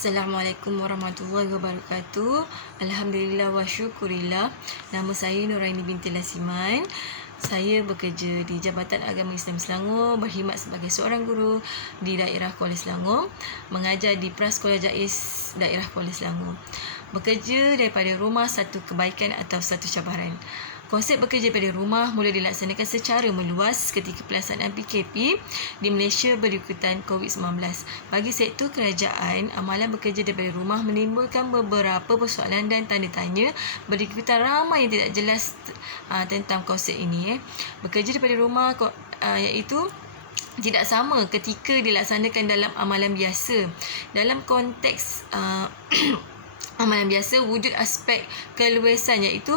Assalamualaikum warahmatullahi wabarakatuh. Alhamdulillah wa syukurillah. Nama saya Nuraini binti Lasiman. Saya bekerja di Jabatan Agama Islam Selangor, berkhidmat sebagai seorang guru di daerah Kuala Selangor, mengajar di Prasekolah Jais daerah Kuala Selangor. Bekerja daripada rumah satu kebaikan atau satu cabaran. Konsep bekerja dari rumah mula dilaksanakan secara meluas ketika pelaksanaan PKP di Malaysia berikutan COVID-19. Bagi sektor kerajaan, amalan bekerja daripada rumah menimbulkan beberapa persoalan dan tanda tanya berikutan ramai yang tidak jelas tentang konsep ini. Bekerja daripada rumah iaitu tidak sama ketika dilaksanakan dalam amalan biasa. Dalam konteks amalan biasa, wujud aspek keluasan iaitu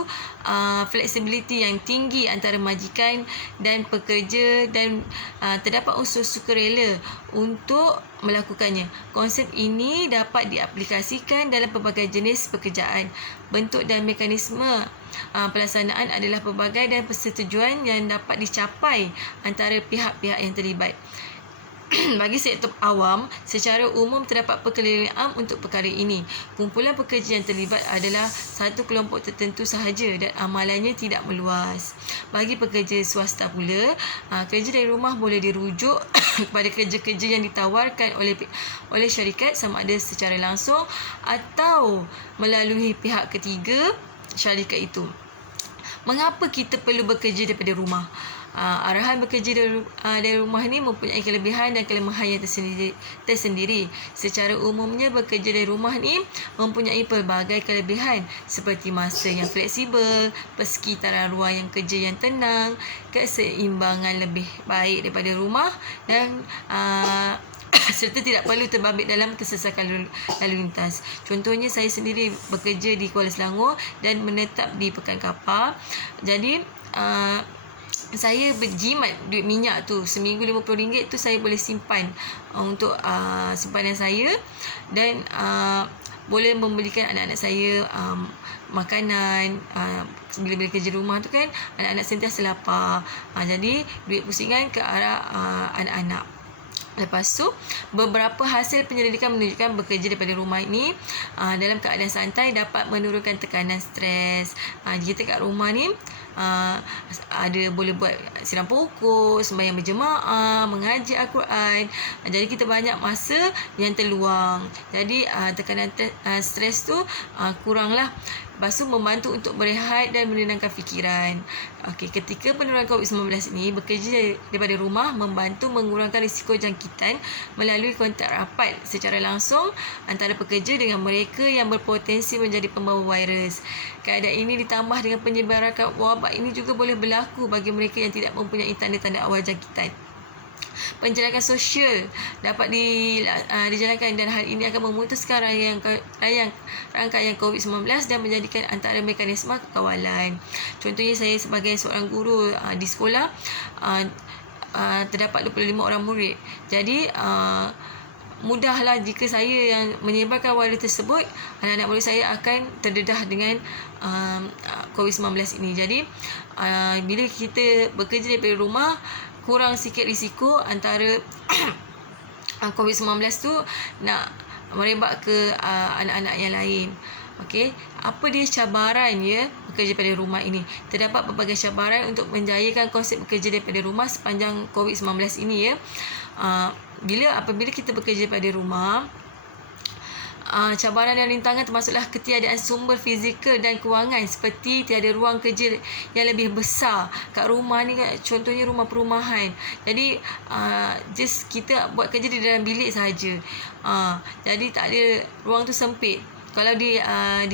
fleksibiliti yang tinggi antara majikan dan pekerja dan terdapat unsur sukarela untuk melakukannya. Konsep ini dapat diaplikasikan dalam pelbagai jenis pekerjaan. Bentuk dan mekanisme pelaksanaan adalah pelbagai dan persetujuan yang dapat dicapai antara pihak-pihak yang terlibat. Bagi sektor awam, secara umum terdapat perkeliruan untuk perkara ini. Kumpulan pekerja yang terlibat adalah satu kelompok tertentu sahaja dan amalannya tidak meluas. Bagi pekerja swasta pula, kerja dari rumah boleh dirujuk kepada kerja-kerja yang ditawarkan oleh syarikat sama ada secara langsung atau melalui pihak ketiga syarikat itu. Mengapa kita perlu bekerja daripada rumah? Arahan bekerja dari rumah ni mempunyai kelebihan dan kelemahan yang tersendiri. Secara umumnya, bekerja dari rumah ni mempunyai pelbagai kelebihan seperti masa yang fleksibel, persekitaran ruang yang kerja yang tenang, keseimbangan lebih baik daripada rumah dan serta tidak perlu terbabit dalam kesesakan lalu lintas. Contohnya, saya sendiri bekerja di Kuala Selangor dan menetap di Pekan Kapar. Jadi saya berjimat duit minyak tu. Seminggu RM50 tu saya boleh simpan untuk simpanan saya dan boleh membelikan anak-anak saya makanan. Bila kerja rumah tu kan, anak-anak sentiasa lapar. Jadi duit pusingan ke arah anak-anak. Lepas tu, beberapa hasil penyelidikan menunjukkan bekerja daripada rumah ini dalam keadaan santai dapat menurunkan tekanan stres. Kita kat rumah ni ada boleh buat siram pokok, sembahyang berjemaah, mengaji Al-Quran. Jadi kita banyak masa yang terluang. Jadi tekanan stres tu kuranglah. Lepas tu membantu untuk berehat dan menenangkan fikiran. Ketika penurunan COVID-19 ini, bekerja daripada rumah membantu mengurangkan risiko jangkitan melalui kontak rapat secara langsung antara pekerja dengan mereka yang berpotensi menjadi pembawa virus. Keadaan ini ditambah dengan penyebaran wabak ini juga boleh berlaku bagi mereka yang tidak mempunyai tanda-tanda awal jangkitan. Penjelakan sosial dapat dijalankan dan hal ini akan memutuskan rangkaian COVID-19 dan menjadikan antara mekanisme kekawalan. Contohnya, saya sebagai seorang guru di sekolah terdapat 25 orang murid. Jadi mudahlah jika saya yang menyebarkan virus tersebut, anak-anak murid saya akan terdedah dengan COVID-19 ini. Jadi bila kita bekerja daripada rumah, kurang sikit risiko antara COVID-19 tu nak merebak ke anak-anak yang lain. Apa dia cabaran bekerja daripada rumah ini? Terdapat pelbagai cabaran untuk menjayakan konsep bekerja daripada rumah sepanjang COVID-19 ini apabila kita bekerja daripada rumah, cabaran dan rintangan termasuklah ketiadaan sumber fizikal dan kewangan seperti tiada ruang kerja yang lebih besar. Kat rumah ni, contohnya rumah perumahan, jadi just kita buat kerja di dalam bilik sahaja. Jadi tak ada, ruang tu sempit. Kalau di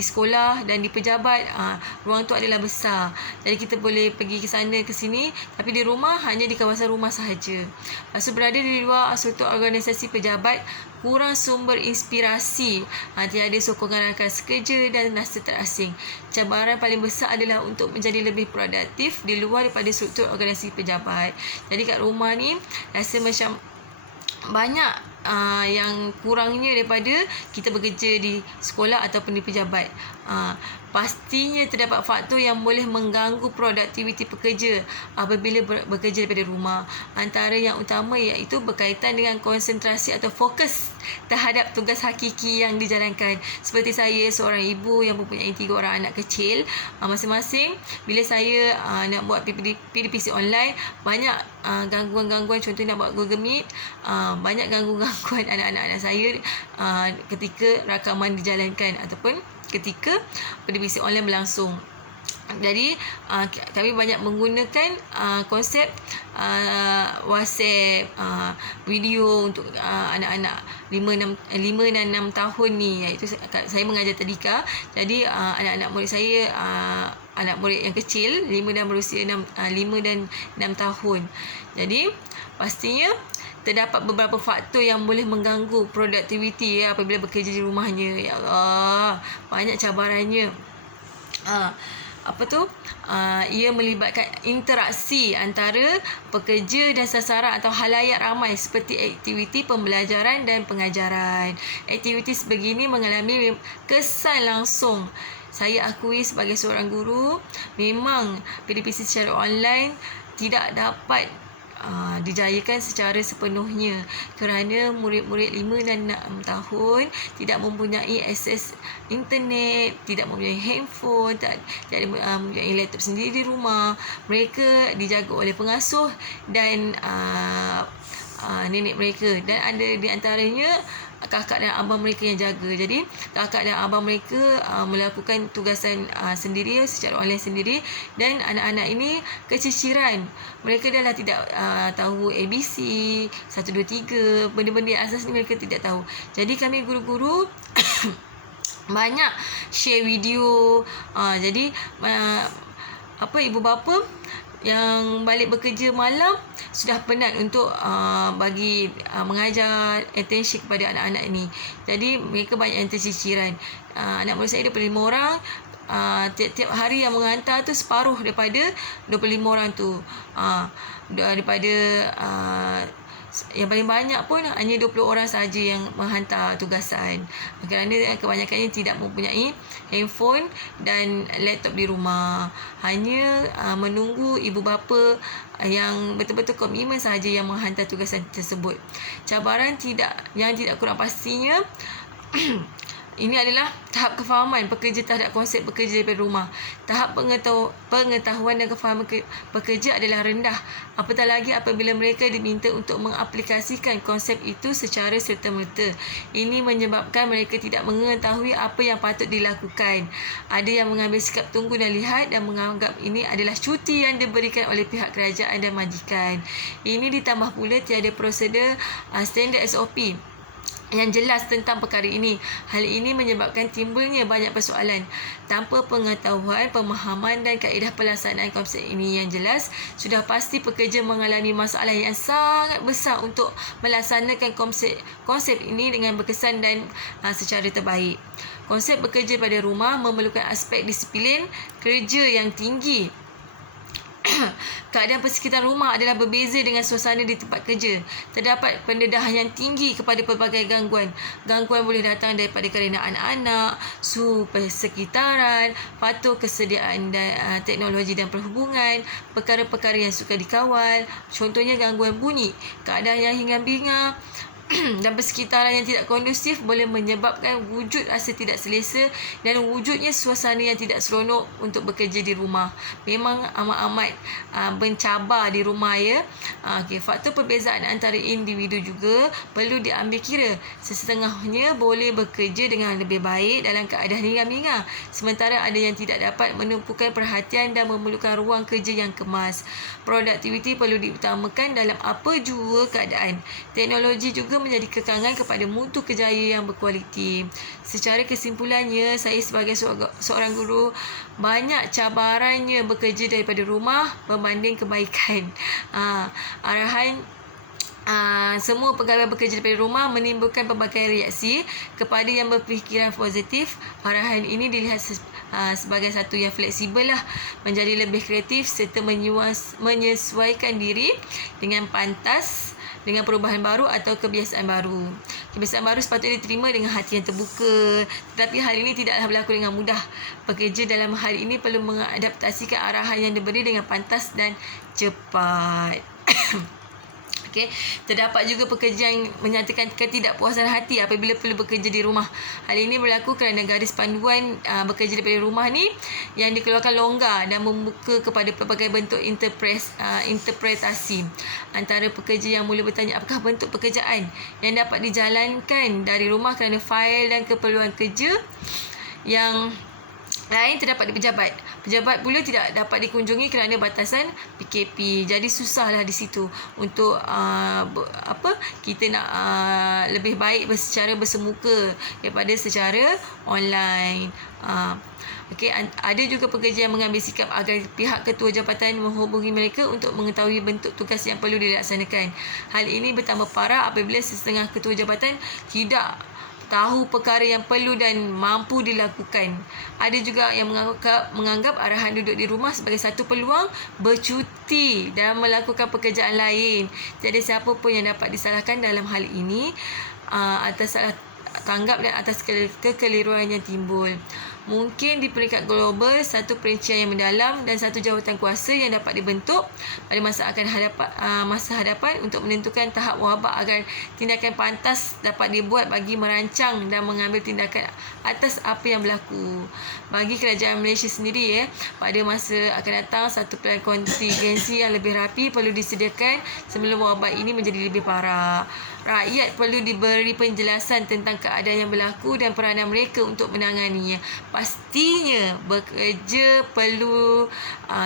sekolah dan di pejabat, ruang tu adalah besar. Jadi kita boleh pergi ke sana ke sini, tapi di rumah hanya di kawasan rumah sahaja. Lepas tu, berada di luar struktur organisasi pejabat, kurang sumber inspirasi, tiada sokongan rakan sekerja dan rasa terasing. Cabaran paling besar adalah untuk menjadi lebih produktif di luar daripada struktur organisasi pejabat. Jadi kat rumah ni rasa macam banyak yang kurangnya daripada kita bekerja di sekolah ataupun di pejabat. Pastinya terdapat faktor yang boleh mengganggu produktiviti pekerja apabila bekerja daripada rumah. Antara yang utama iaitu berkaitan dengan konsentrasi atau fokus terhadap tugas hakiki yang dijalankan. Seperti saya, seorang ibu yang mempunyai 3 orang anak kecil, masing-masing bila saya nak buat PDPC online, banyak gangguan-gangguan. Contohnya nak buat Google Meet, banyak gangguan anak-anak saya ketika rakaman dijalankan ataupun ketika PDPC online berlangsung. Jadi kami banyak menggunakan konsep WhatsApp video untuk anak-anak 5 dan 6 tahun ni, iaitu saya mengajar tadika. Jadi anak-anak murid saya, anak murid yang kecil 5 dan berusia 5 dan 6 tahun. Jadi pastinya terdapat beberapa faktor yang boleh mengganggu produktiviti apabila bekerja di rumahnya. Ya Allah, banyak cabarannya. Ia melibatkan interaksi antara pekerja dan sasaran atau halayak ramai seperti aktiviti pembelajaran dan pengajaran. Aktiviti sebegini mengalami kesan langsung. Saya akui sebagai seorang guru, memang PDPC secara online tidak dapat dijayakan secara sepenuhnya kerana murid-murid 5 dan 6 tahun tidak mempunyai akses internet, tidak mempunyai handphone, tidak mempunyai laptop sendiri di rumah. Mereka dijaga oleh pengasuh dan nenek mereka, dan ada di antaranya kakak dan abang mereka yang jaga. Jadi kakak dan abang mereka melakukan tugasan sendiri secara online sendiri, dan anak-anak ini keciciran. Mereka dah tidak tahu ABC 1 2 3, benda-benda asas ni mereka tidak tahu. Jadi kami guru-guru banyak share video. Jadi ibu bapa yang balik bekerja malam sudah penat untuk bagi mengajar attention kepada anak-anak ini. Jadi mereka banyak yang terciciran. Anak murid saya 25 orang. Tiap-tiap hari yang menghantar tu separuh daripada 25 orang tu. Daripada yang paling banyak pun hanya 20 orang sahaja yang menghantar tugasan, kerana kebanyakannya tidak mempunyai handphone dan laptop di rumah. Hanya menunggu ibu bapa yang betul-betul komitmen sahaja yang menghantar tugasan tersebut. Cabaran yang tidak kurang pastinya ini adalah tahap kefahaman pekerja terhadap konsep bekerja daripada rumah. Tahap pengetahuan dan kefahaman pekerja adalah rendah, apatah lagi apabila mereka diminta untuk mengaplikasikan konsep itu secara serta-merta. Ini menyebabkan mereka tidak mengetahui apa yang patut dilakukan. Ada yang mengambil sikap tunggu dan lihat dan menganggap ini adalah cuti yang diberikan oleh pihak kerajaan dan majikan. Ini ditambah pula tiada prosedur standard SOP yang jelas tentang perkara ini. Hal ini menyebabkan timbulnya banyak persoalan. Tanpa pengetahuan, pemahaman dan kaedah pelaksanaan konsep ini yang jelas, sudah pasti pekerja mengalami masalah yang sangat besar untuk melaksanakan konsep ini dengan berkesan dan secara terbaik. Konsep bekerja pada rumah memerlukan aspek disiplin kerja yang tinggi. Keadaan persekitaran rumah adalah berbeza dengan suasana di tempat kerja. Terdapat pendedahan yang tinggi kepada pelbagai gangguan. Gangguan boleh datang daripada kerana anak-anak, suhu persekitaran, faktor kesediaan dan teknologi dan perhubungan, perkara-perkara yang suka dikawal. Contohnya gangguan bunyi, keadaan yang hingar-bingar dan persekitaran yang tidak kondusif boleh menyebabkan wujud rasa tidak selesa dan wujudnya suasana yang tidak seronok untuk bekerja di rumah. Memang amat-amat mencabar di rumah ya. Faktor perbezaan antara individu juga perlu diambil kira. Sesetengahnya boleh bekerja dengan lebih baik dalam keadaan hingar-bingar, sementara ada yang tidak dapat menumpukan perhatian dan memerlukan ruang kerja yang kemas. Produktiviti perlu diutamakan dalam apa jua keadaan. Teknologi juga menjadi kekangan kepada mutu kerjaya yang berkualiti. Secara kesimpulannya, saya sebagai seorang guru, banyak cabarannya bekerja daripada rumah berbanding kebaikan. Arahan semua pegawai bekerja daripada rumah menimbulkan pelbagai reaksi. Kepada yang berfikiran positif, arahan ini dilihat sebagai satu yang fleksibel menjadi lebih kreatif serta menyesuaikan diri dengan pantas dengan perubahan baru atau kebiasaan baru. Kebiasaan baru sepatutnya diterima dengan hati yang terbuka. Tetapi hal ini tidaklah berlaku dengan mudah. Pekerja dalam hal ini perlu mengadaptasikan arahan yang diberi dengan pantas dan cepat. Okey, terdapat juga pekerja yang menyatakan ketidakpuasan hati apabila perlu bekerja di rumah. Hal ini berlaku kerana garis panduan bekerja daripada rumah ni yang dikeluarkan longgar dan membuka kepada pelbagai bentuk interpretasi. Antara pekerja yang mula bertanya apakah bentuk pekerjaan yang dapat dijalankan dari rumah kerana fail dan keperluan kerja yang lain terdapat di pejabat. Pejabat pula tidak dapat dikunjungi kerana batasan PKP. Jadi susahlah di situ untuk kita nak lebih baik secara bersemuka daripada secara online. Okey, ada juga pekerja yang mengambil sikap agar pihak ketua jabatan menghubungi mereka untuk mengetahui bentuk tugas yang perlu dilaksanakan. Hal ini bertambah parah apabila setengah ketua jabatan tidak tahu perkara yang perlu dan mampu dilakukan. Ada juga yang menganggap arahan duduk di rumah sebagai satu peluang bercuti dan melakukan pekerjaan lain. Jadi siapa pun yang dapat disalahkan dalam hal ini atas salah tanggap dan atas kekeliruan yang timbul. Mungkin di peringkat global, satu perincian yang mendalam dan satu jawatan kuasa yang dapat dibentuk pada masa hadapan untuk menentukan tahap wabak agar tindakan pantas dapat dibuat bagi merancang dan mengambil tindakan atas apa yang berlaku. Bagi kerajaan Malaysia sendiri, pada masa akan datang, satu plan kontingensi yang lebih rapi perlu disediakan sebelum wabak ini menjadi lebih parah. Rakyat perlu diberi penjelasan tentang keadaan yang berlaku dan peranan mereka untuk menanganinya. Pastinya bekerja perlu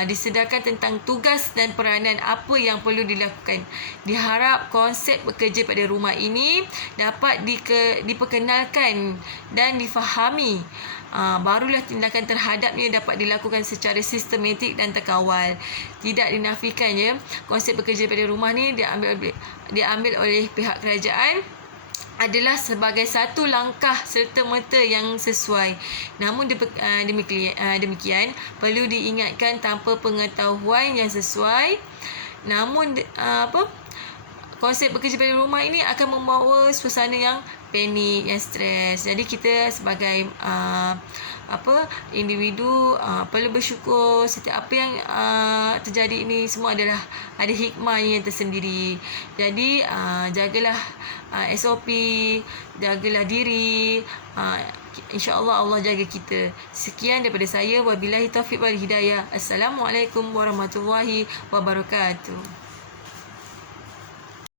disedarkan tentang tugas dan peranan apa yang perlu dilakukan. Diharap konsep bekerja pada rumah ini dapat diperkenalkan dan difahami. Barulah tindakan terhadapnya dapat dilakukan secara sistematik dan terkawal. Tidak dinafikan konsep bekerja pada rumah ni diambil oleh pihak kerajaan adalah sebagai satu langkah serta-merta yang sesuai. Namun demikian perlu diingatkan tanpa pengetahuan yang sesuai. Namun konsep bekerja pada rumah ini akan membawa suasana yang panik, yang stres. Jadi kita sebagai individu perlu bersyukur setiap apa yang terjadi ini semua adalah ada hikmahnya yang tersendiri. Jadi jagalah SOP, jagalah diri. InsyaAllah Allah jaga kita. Sekian daripada saya. Wabillahi taufiq wal hidayah. Assalamualaikum warahmatullahi wabarakatuh.